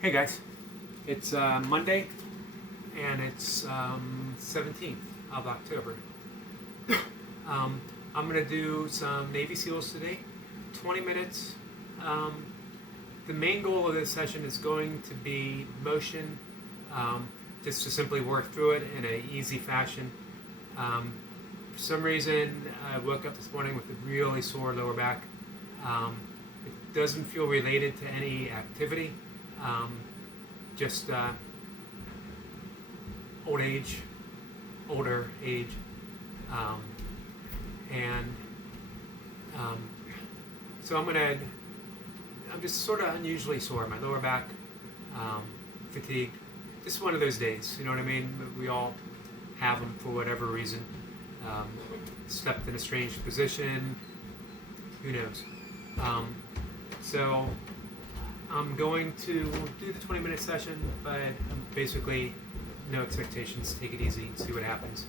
Hey guys, it's Monday and it's 17th of October. I'm going to do some Navy SEALs today, 20 minutes. The main goal of this session is going to be motion, just to simply work through it in an easy fashion. For some reason, I woke up this morning with a really sore lower back. It doesn't feel related to any activity. Just older age, and so I'm just sort of unusually sore. My lower back, fatigued. Just one of those days, you know what I mean? We all have them for whatever reason. Slept in a strange position. Who knows? So I'm going to do the 20-minute session, but basically no expectations. Take it easy, see what happens.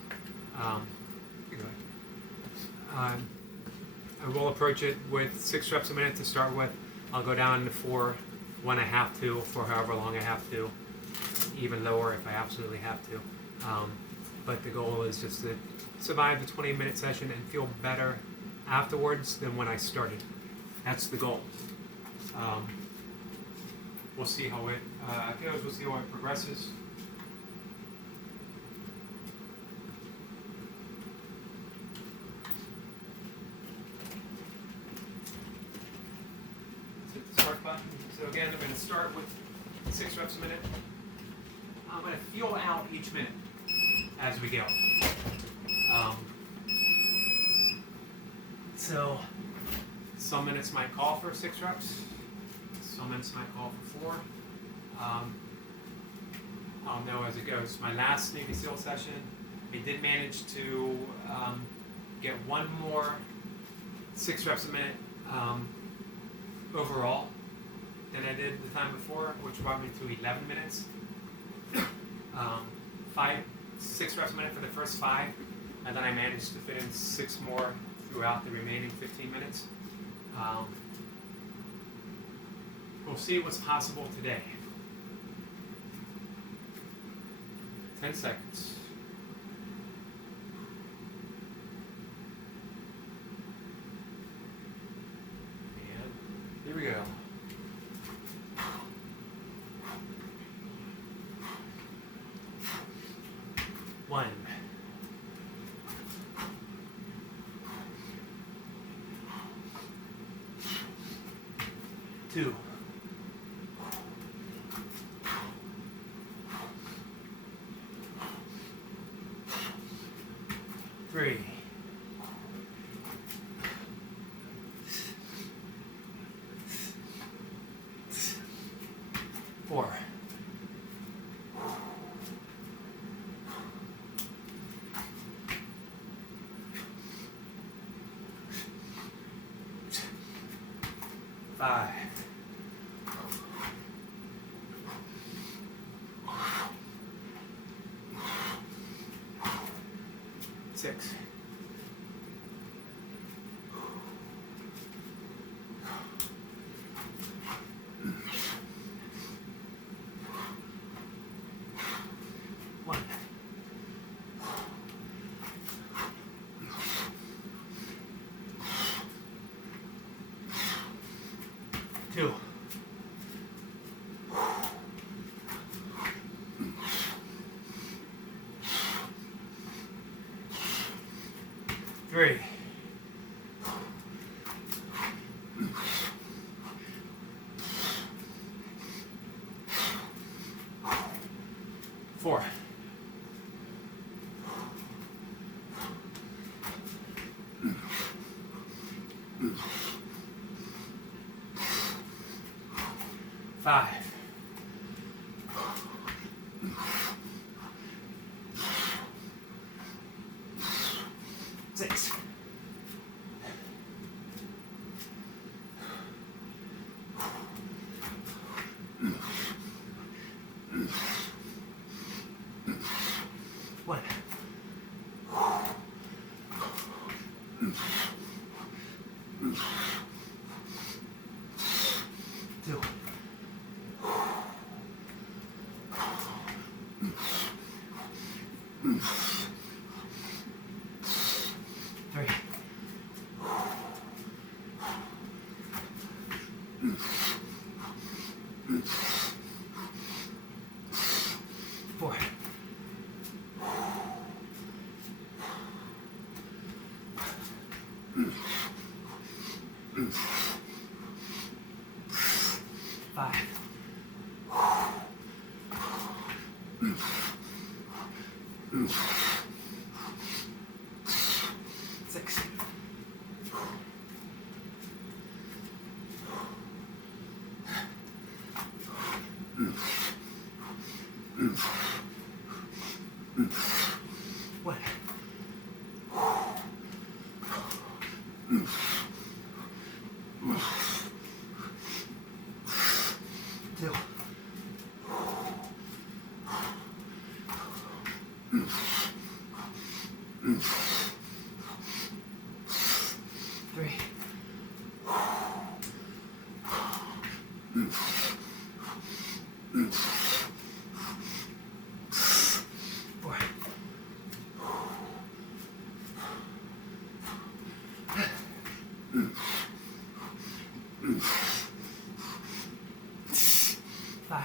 I will approach it with 6 reps a minute to start with. I'll go down to 4 when I have to, for however long I have to, even lower if I absolutely have to. But the goal is just to survive the 20-minute session and feel better afterwards than when I started. That's the goal. We'll see how it goes. We'll see how it progresses. Let's hit the start button. So again, I'm going to start with 6 reps a minute. I'm going to feel out each minute as we go. So some minutes might call for 6 reps. Some minutes might call for 4. I'll know as it goes. My last Navy SEAL session, I did manage to get one more 6 reps a minute overall than I did the time before, which brought me to 11 minutes. 6 reps a minute for the first 5, and then I managed to fit in 6 more throughout the remaining 15 minutes. We'll see what's possible today. 10 seconds. And here we go. 1. 2. 3. 4. 5. 6. 1. 2. 3. 4. 5. 6. 1. 2. 4. 5. 6. 1. 2. 3. 4. 5.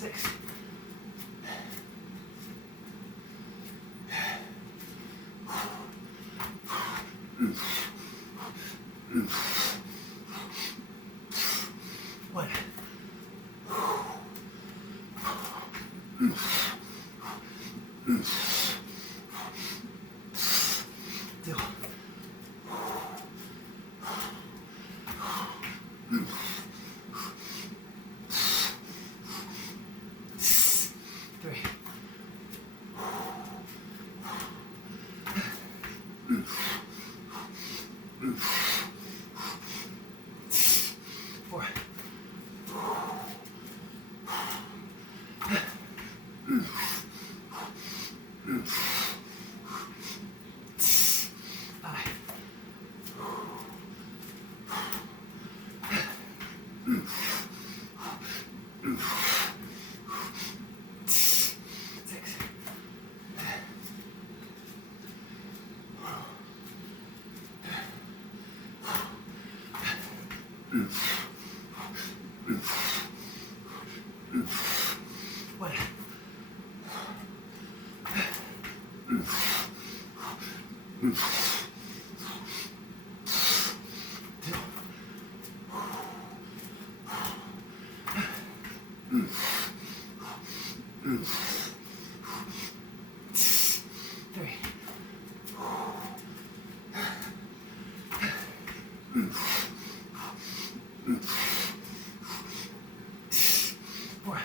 6. 1. 2. 3. 4. 5. 6. 1. 2. 3. 4.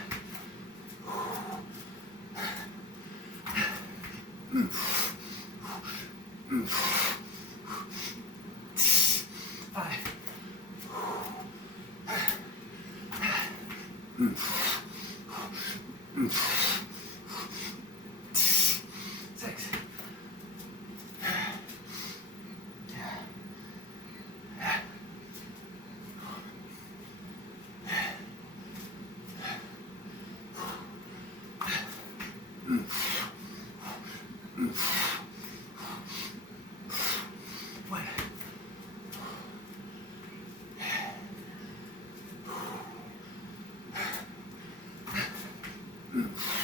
5. 6. 1.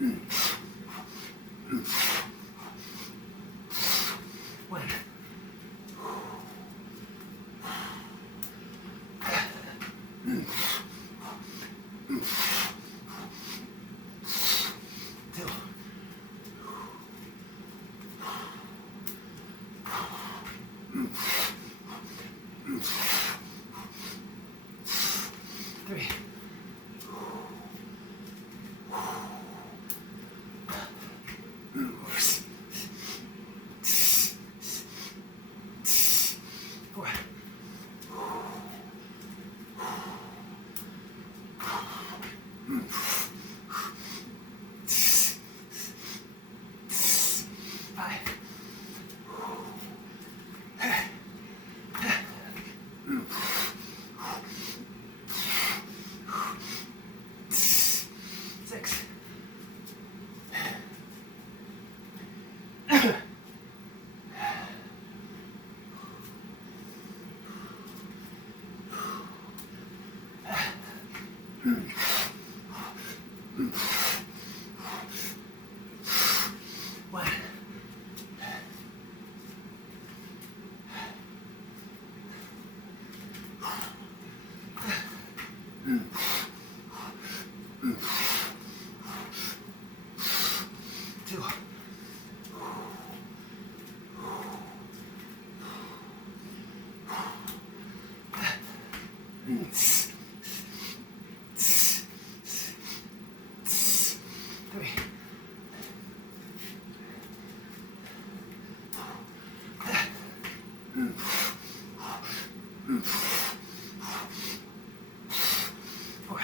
One. Two. Three. Four. Five. Six. One. Two. Three. Four.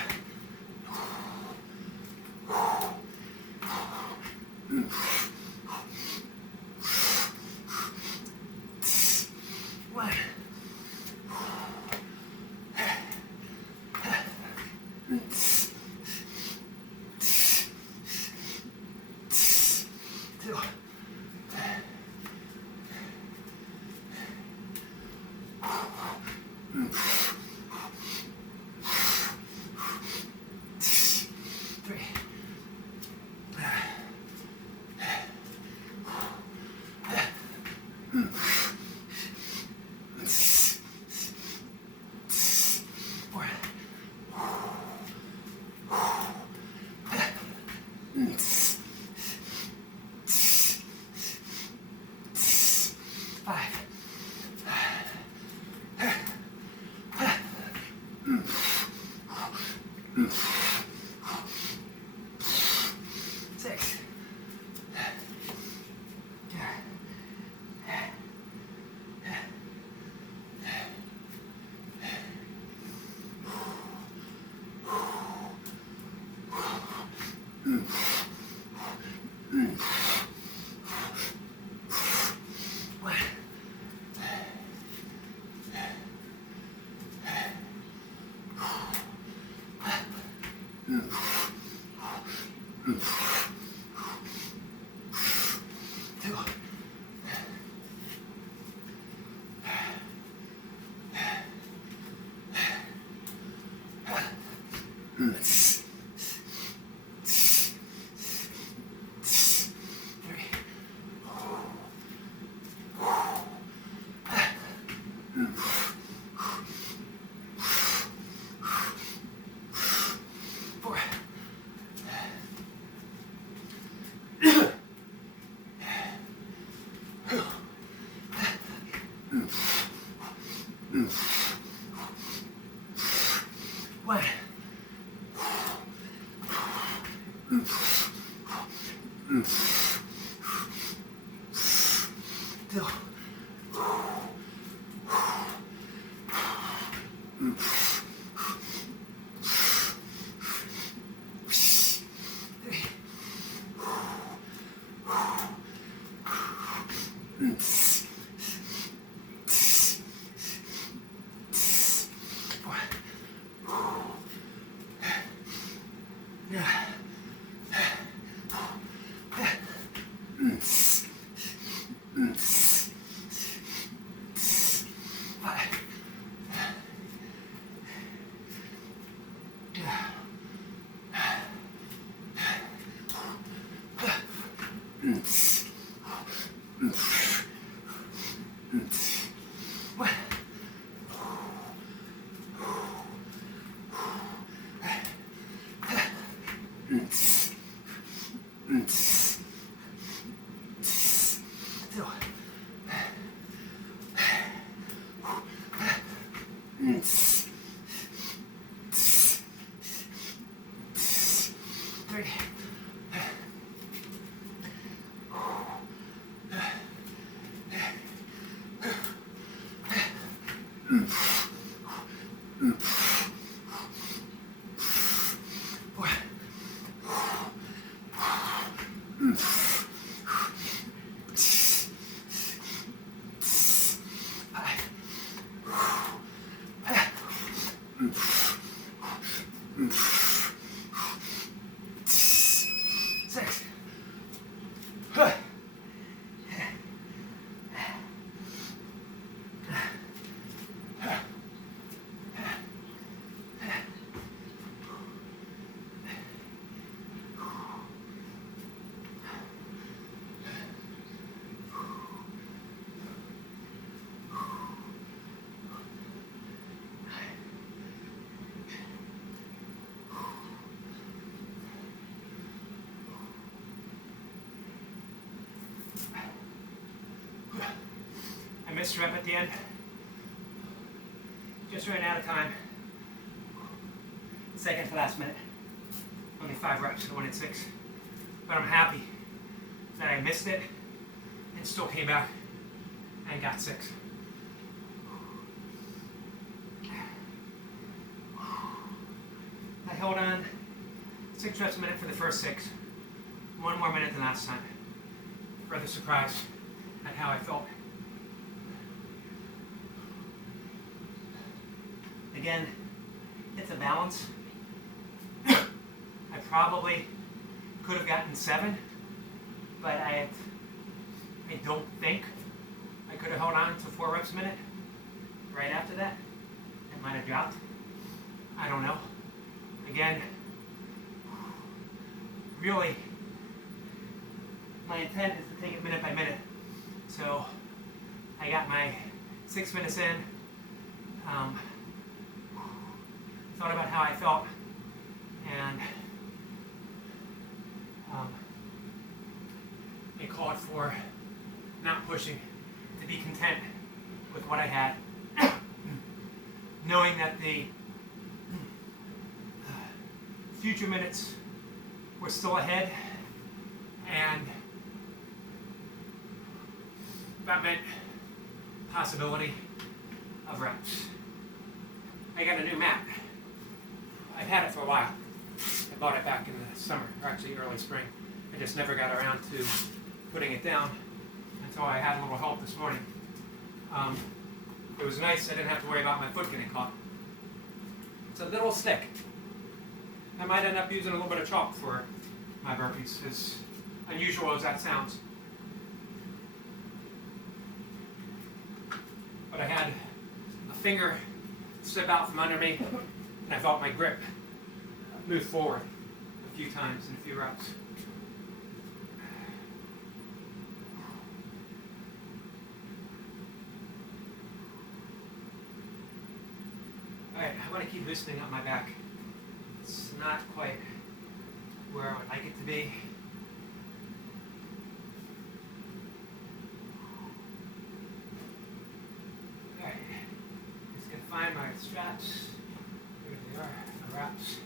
One. Two. Three. Four. Five. Six. One. Two. Three. Four. One. Two. Three. Four. Yeah. Five. I missed a rep at the end. Just ran out of time. Second to last minute. Only 5 reps, I wanted 6. But I'm happy that I missed it and still came back and got 6. I held on 6 reps a minute for the first 6. 1 more minute than last time. Further surprised at how I felt. Again, it's a balance. I probably could have gotten 7, but I don't think I could have held on to 4 reps a minute. Right after that, it might have dropped. I don't know. Again, really, my intent is to take it minute by minute. So I got my 6 minutes in. Thought about how I felt, and it called for not pushing, to be content with what I had, knowing that the future minutes were still ahead, and that meant possibility of reps. I got a new mat. I've had it for a while. I bought it back in the summer, or actually early spring. I just never got around to putting it down until I had a little help this morning. It was nice, I didn't have to worry about my foot getting caught. It's a little stick. I might end up using a little bit of chalk for my burpees, as unusual as that sounds. But I had a finger slip out from under me, and I felt my grip move forward a few times in a few reps. Alright, I want to keep loosening up my back. It's not quite where I would like it to be. Alright, just gonna find my straps. Here they are, my wraps.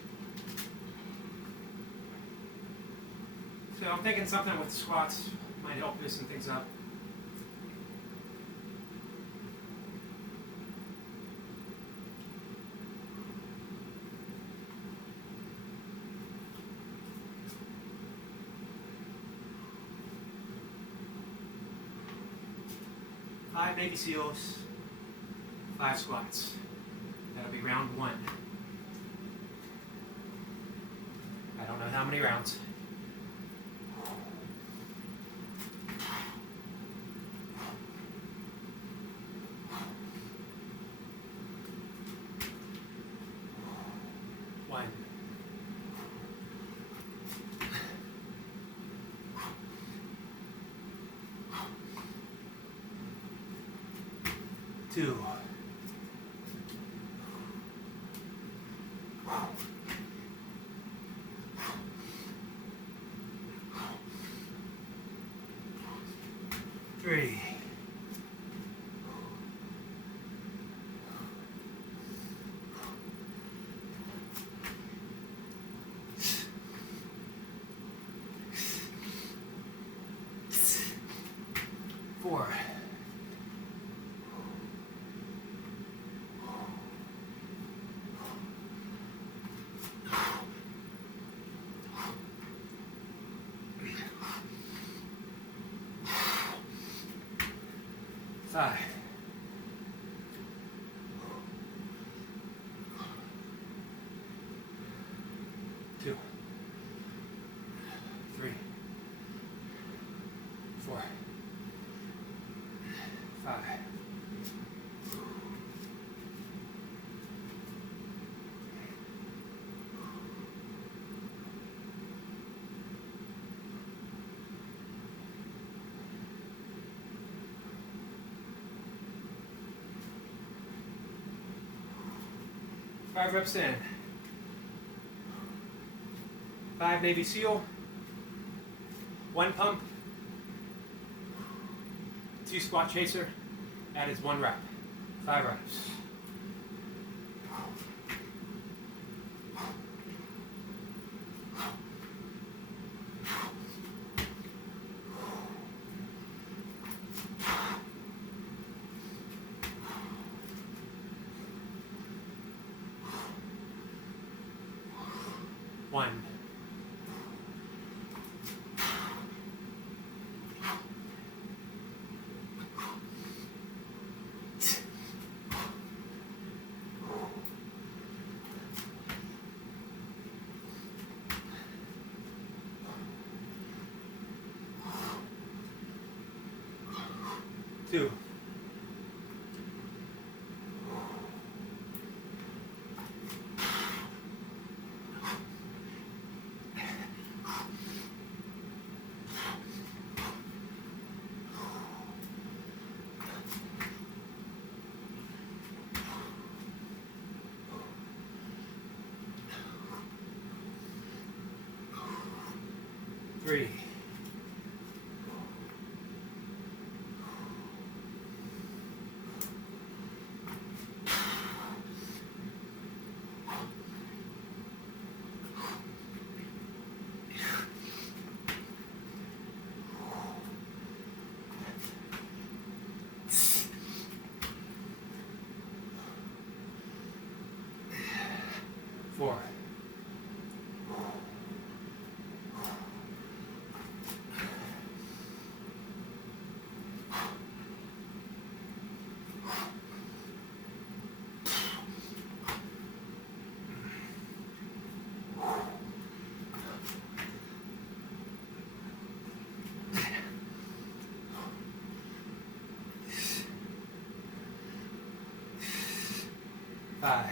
So I'm thinking something with squats might help loosen things up. Five Navy SEALs, 5 squats. That'll be round 1. I don't know how many rounds. 2. 3. 4. 5. 2. 3. 4. 5. 5 reps in. 5 Navy SEAL. 1 pump. 2 squat chaser. That is 1 rep. 5 reps. One. 2. 3. 4. 5.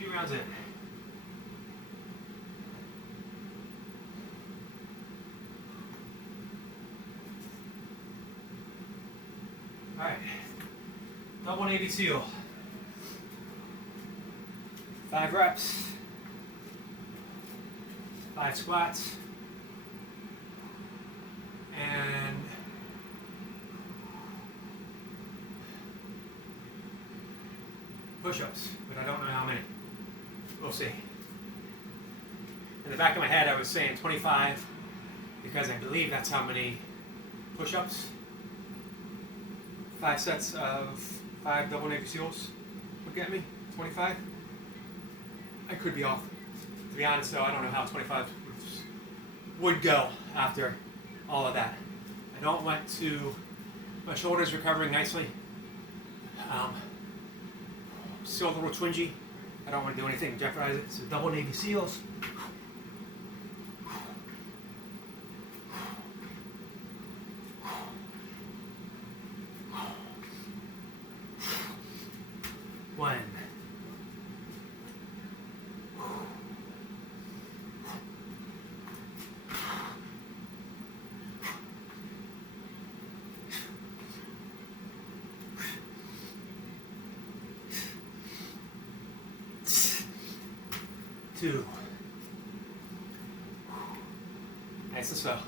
2 rounds in. All right, double Navy SEAL. 5 reps, 5 squats, and push-ups, but I don't know how many. We'll see. In the back of my head, I was saying 25 because I believe that's how many push-ups. 5 sets of 5 double Navy SEALs. Look at me, 25. I could be off. To be honest, though, I don't know how 25 would go after all of that. I don't want to. My shoulder's recovering nicely. Still a little twingy. I don't want to do anything to jeopardize it. So double Navy SEALs. One. 2. 2. Nice and slow.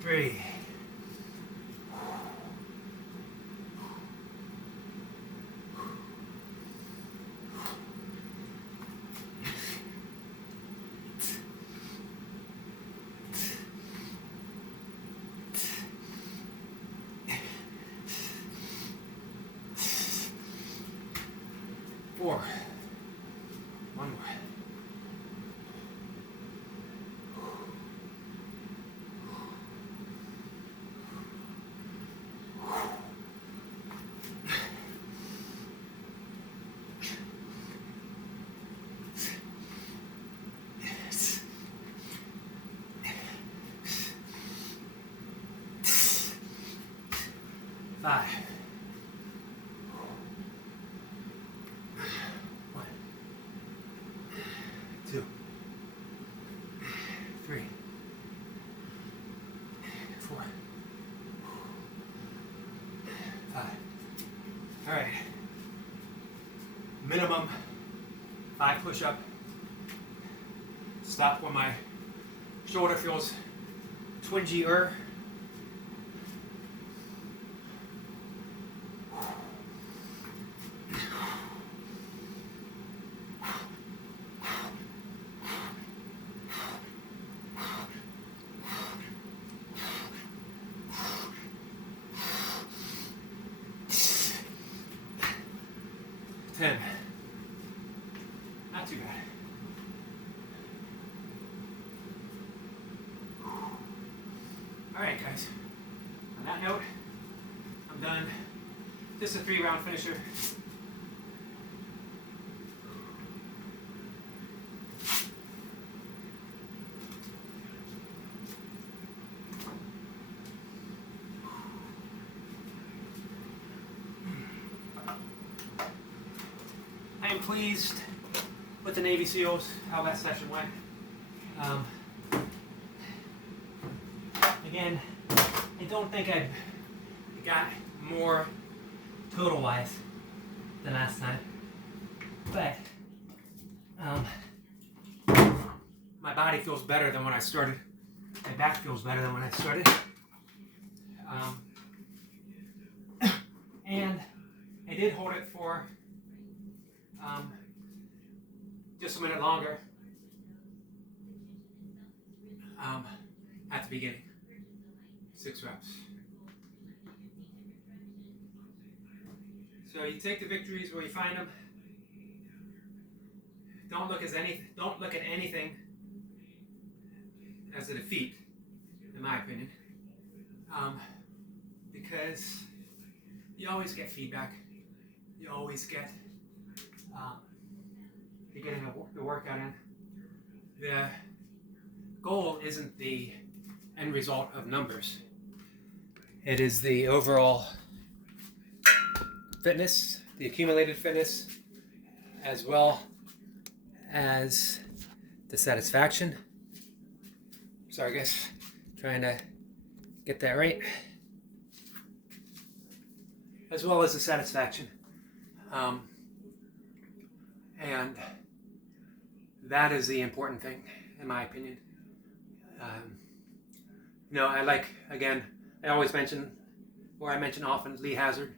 3. 4. One more. 5. 1. 2. 3. 4. 5. All right. Minimum 5 push-up. Stop when my shoulder feels twingier. Not too bad. All right, guys. On that note, I'm done. Just a 3-round finisher. I am pleased with the Navy SEALs, how that session went. Again, I don't think I got more total-wise than last time, but my body feels better than when I started. My back feels better than when I started. And I did hold it for just a minute longer at the beginning. 6 reps. So you take the victories where you find them. Don't look at anything as a defeat, in my opinion, because you always get feedback. You always get you're getting the workout in. The goal isn't the end result of numbers. It is the overall fitness, the accumulated fitness, as well as the satisfaction. Sorry guys, trying to get that right. As well as the satisfaction. And that is the important thing, in my opinion. I like, again, I always mention, or I mention often, Lee Hazard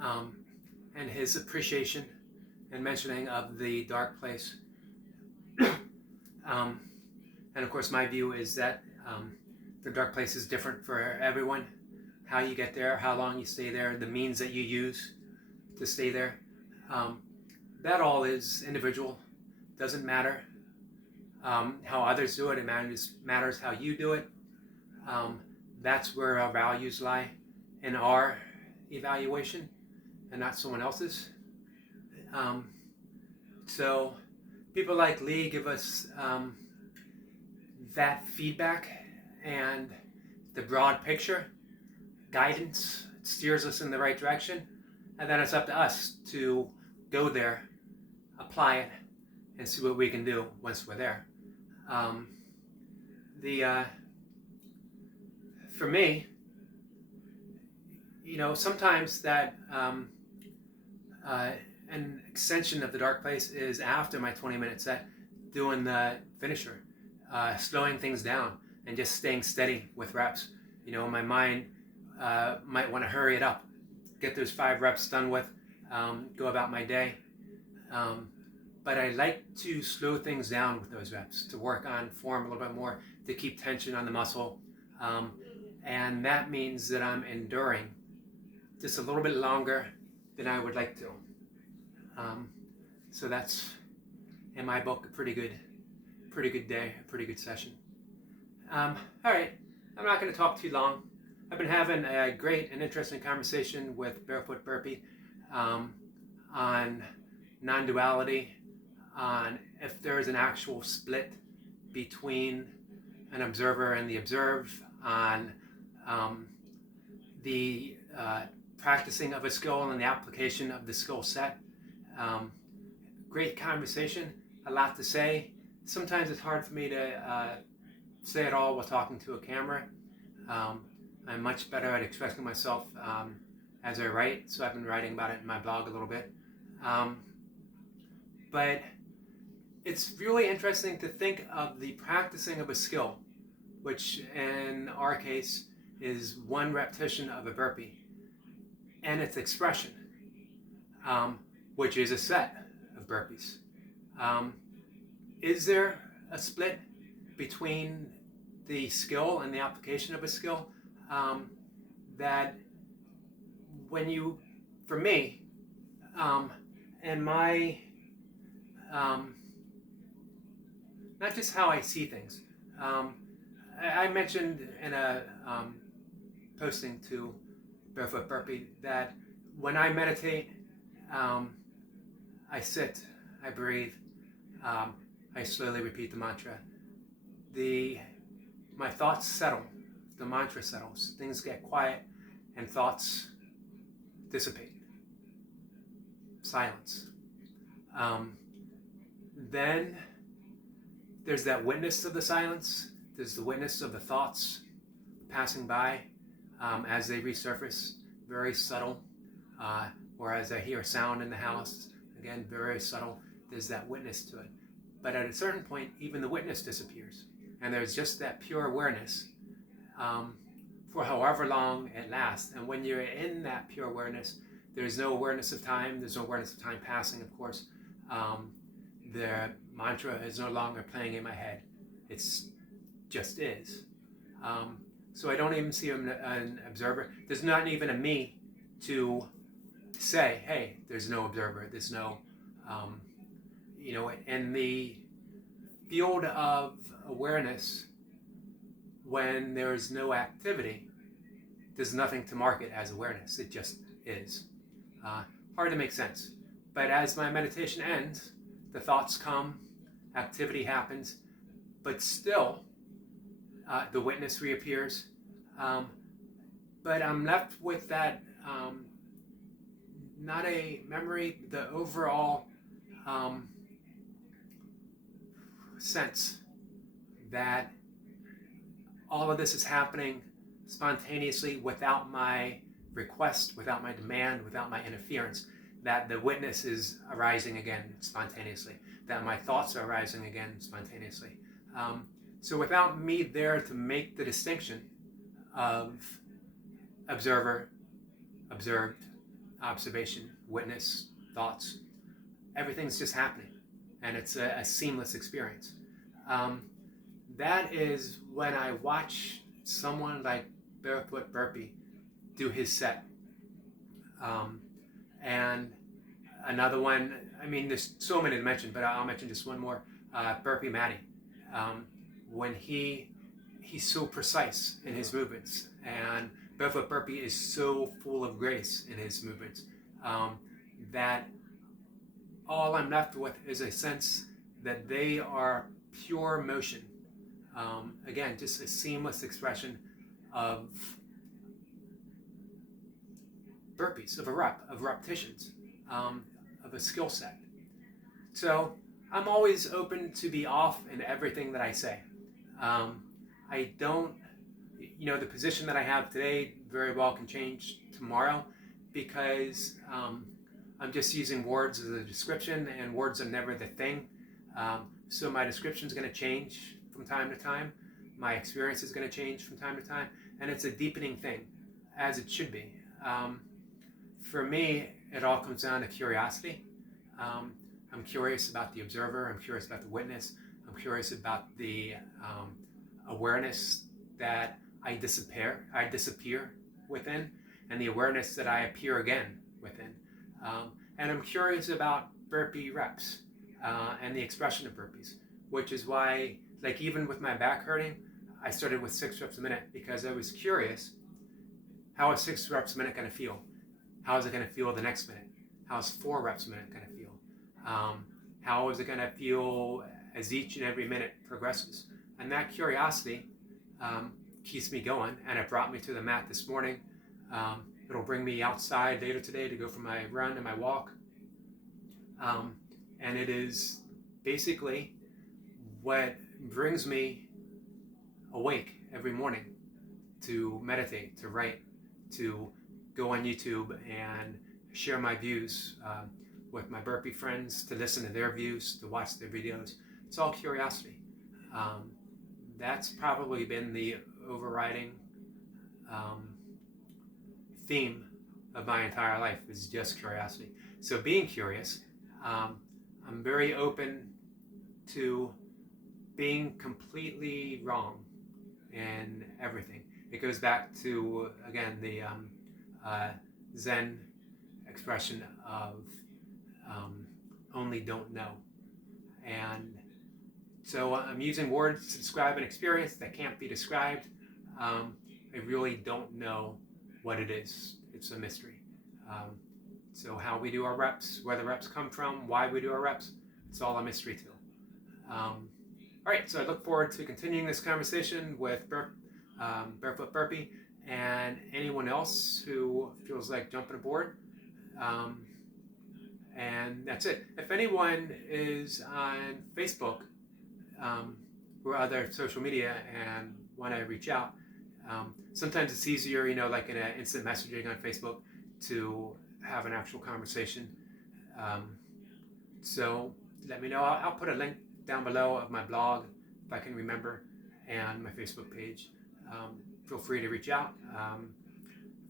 and his appreciation and mentioning of the dark place. And of course, my view is that the dark place is different for everyone. How you get there, how long you stay there, the means that you use to stay there. That all is individual. Doesn't matter how others do it. It matters how you do it. That's where our values lie in our evaluation and not someone else's. So people like Lee give us that feedback and the broad picture, guidance, it steers us in the right direction, and then it's up to us to go there, apply it, and see what we can do once we're there. For me, sometimes that an extension of the dark place is after my 20-minute set, doing the finisher, slowing things down and just staying steady with reps. My mind might want to hurry it up, get those 5 reps done with, go about my day. But I like to slow things down with those reps, to work on form a little bit more, to keep tension on the muscle. And that means that I'm enduring just a little bit longer than I would like to. So that's, in my book, a pretty good day, a pretty good session. All right, I'm not going to talk too long. I've been having a great and interesting conversation with Barefoot Burpee on non-duality, on if there's an actual split between an observer and the observed, on the practicing of a skill and the application of the skill set. Great conversation, a lot to say. Sometimes it's hard for me to say it all while talking to a camera. I'm much better at expressing myself as I write, so I've been writing about it in my blog a little bit. But it's really interesting to think of the practicing of a skill, which in our case is 1 repetition of a burpee, and its expression, which is a set of burpees. Is there a split between the skill and the application of a skill? That when you, for me, and my, not just how I see things. I mentioned in a posting to Barefoot Burpee that when I meditate, I sit, I breathe, I slowly repeat the mantra. My thoughts settle, the mantra settles, things get quiet, and thoughts dissipate. Silence. Then there's that witness of the silence. There's the witness of the thoughts passing by as they resurface, very subtle. Or as I hear a sound in the house, again, very subtle. There's that witness to it. But at a certain point, even the witness disappears. And there's just that pure awareness for however long it lasts. And when you're in that pure awareness, there's no awareness of time. There's no awareness of time passing, of course. The mantra is no longer playing in my head. It's just is. So I don't even see an observer. There's not even a me to say, hey, there's no observer. There's no, in the field of awareness, when there's no activity, there's nothing to mark it as awareness. It just is. Hard to make sense. But as my meditation ends, the thoughts come, activity happens, but still the witness reappears. But I'm left with that, not a memory, the overall sense that all of this is happening spontaneously without my request, without my demand, without my interference, that the witness is arising again spontaneously, that my thoughts are arising again spontaneously. So without me there to make the distinction of observer, observed, observation, witness, thoughts, everything's just happening, and it's a seamless experience. That is when I watch someone like Barefoot Burpee do his set. And another one, I mean, there's so many to mention, but I'll mention just one more. Burpee Matty. When he's so precise in his movements, and Barefoot Burpee is so full of grace in his movements, that all I'm left with is a sense that they are pure motion. Again, just a seamless expression of burpees, of repetitions, of a skill set. So I'm always open to be off in everything that I say. I don't, the position that I have today very well can change tomorrow because I'm just using words as a description, and words are never the thing. So my description is going to change from time to time. My experience is going to change from time to time, and it's a deepening thing, as it should be. For me, it all comes down to curiosity. I'm curious about the observer. I'm curious about the witness. I'm curious about the awareness that I disappear within, and the awareness that I appear again within. And I'm curious about burpee reps and the expression of burpees, which is why, like, even with my back hurting, I started with 6 reps a minute because I was curious, how is 6 reps a minute going to feel? How is it going to feel the next minute? How is 4 reps a minute going to feel? How is it going to feel as each and every minute progresses? And that curiosity keeps me going, and it brought me to the mat this morning. It'll bring me outside later today to go for my run and my walk. And it is basically what brings me awake every morning to meditate, to write, to go on YouTube and share my views with my burpee friends, to listen to their views, to watch their videos. It's all curiosity. That's probably been the overriding theme of my entire life, is just curiosity. So being curious, I'm very open to being completely wrong in everything. It goes back to, again, the Zen expression of only don't know. And so I'm using words to describe an experience that can't be described. I really don't know what it is. It's a mystery. So how we do our reps, where the reps come from, why we do our reps, it's all a mystery too. All right, so I look forward to continuing this conversation with Barefoot Burpee and anyone else who feels like jumping aboard. And that's it. If anyone is on Facebook or other social media and want to reach out, sometimes it's easier, like in an instant messaging on Facebook, to have an actual conversation. So let me know. I'll put a link down below of my blog, if I can remember, and my Facebook page. Feel free to reach out.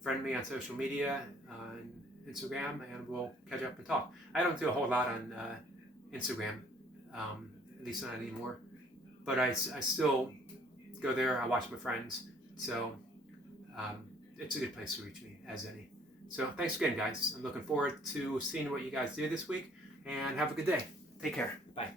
Friend me on social media, on Instagram, and we'll catch up and talk. I don't do a whole lot on Instagram, at least not anymore. But I still go there. I watch my friends. So it's a good place to reach me, as any. So thanks again, guys. I'm looking forward to seeing what you guys do this week, and have a good day. Take care. Bye.